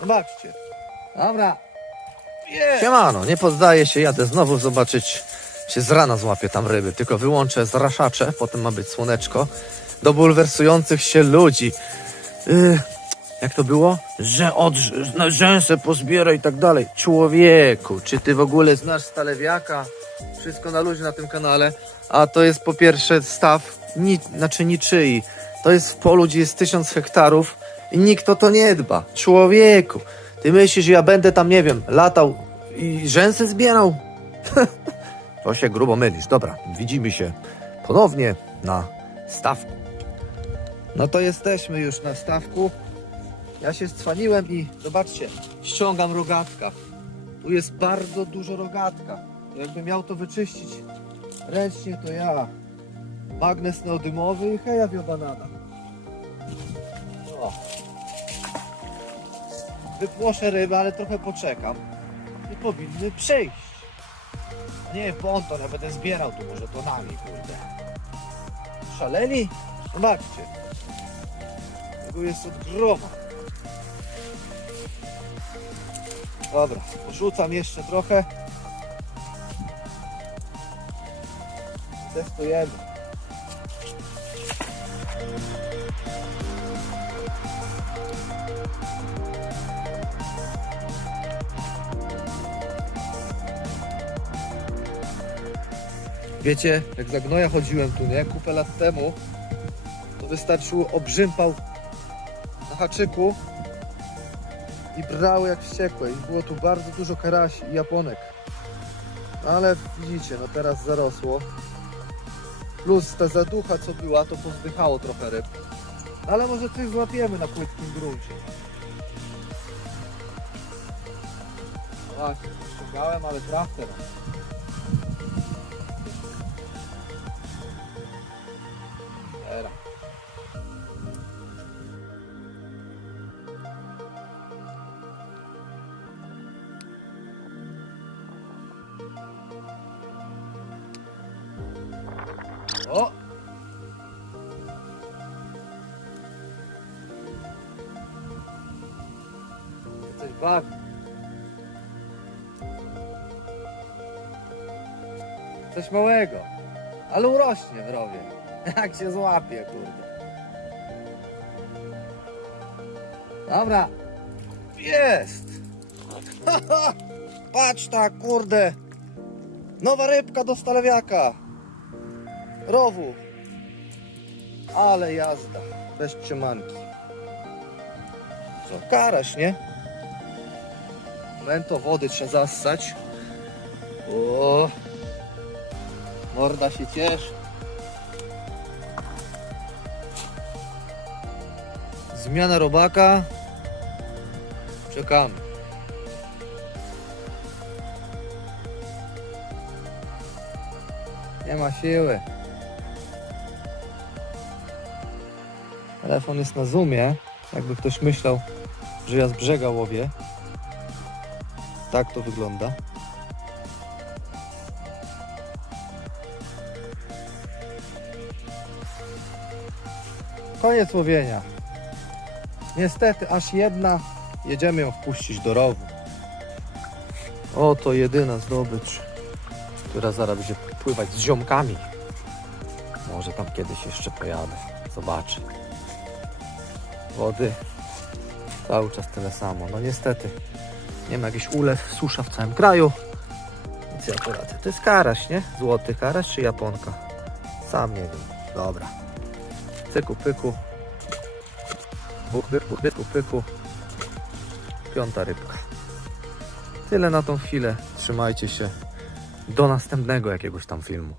Zobaczcie. Dobra. Jest. Siemano, nie poddaję się, jadę znowu zobaczyć, czy z rana złapię tam ryby. Tylko wyłączę zraszacze, potem ma być słoneczko. Do bulwersujących się ludzi. Yy, jak to było? Że od na rzęsę pozbieraj i tak dalej. Człowieku, czy ty w ogóle znasz stalewiaka? Wszystko na luzie na tym kanale. A to jest po pierwsze staw, ni, znaczy niczyi. To jest w polu, gdzie jest tysiąc hektarów i nikt o to nie dba. Człowieku, ty myślisz, że ja będę tam, nie wiem, latał i rzęsy zbierał? to się grubo mylisz. Dobra, widzimy się ponownie na stawku. No to jesteśmy już na stawku. Ja się stwaniłem i zobaczcie, ściągam rogatka. Tu jest bardzo dużo rogatka. Jakbym miał to wyczyścić ręcznie, to ja. Magnes neodymowy i heja banana. O. Wypłoszę rybę, ale trochę poczekam. I powinny przyjść. Nie, ponton, ja będę zbierał tu może tonami, kurde. Szaleni? Zobaczcie. Tego jest od groma. Dobra, porzucam jeszcze trochę. Testujemy. Wiecie, jak za gnoja chodziłem tu, nie? Kupę lat temu, to wystarczyło obrzympał na haczyku i brały jak wściekłe. I było tu bardzo dużo karasi i japonek. No Ale widzicie, no teraz zarosło. Plus ta zaducha co była, to pozdychało trochę ryb. Ale może coś złapiemy na płytkim gruncie. Właśnie, ściągałem, ale traf teraz. Era. O! Bawi. Coś małego, ale urośnie w rowie. Jak się złapie, kurde. Dobra. Jest. Patrz tak, kurde. Nowa rybka do stalewiaka. Rowu. Ale jazda. Bez trzymanki. Co, karaś, nie? Mento wody trzeba zassać. O. Morda się cieszy. Zmiana robaka. Czekamy. Nie ma siły. Telefon jest na zoomie. Jakby ktoś myślał, że ja z brzega łowię. Tak to wygląda. Koniec łowienia. Niestety, aż jedna. Jedziemy ją wpuścić do rowu. Oto jedyna zdobycz, która zaraz będzie pływać z ziomkami. Może tam kiedyś jeszcze pojadę. Zobaczę. Wody cały czas tyle samo. No niestety nie ma jakiś ulew, susza w całym kraju. Więc ja poradzę. To jest karaś, nie? Złoty karaś czy japonka? Sam nie wiem. Dobra. Cyku pyku. Buk, pyku, pyku, pyku. Piąta rybka. Tyle na tą chwilę. Trzymajcie się. Do następnego jakiegoś tam filmu.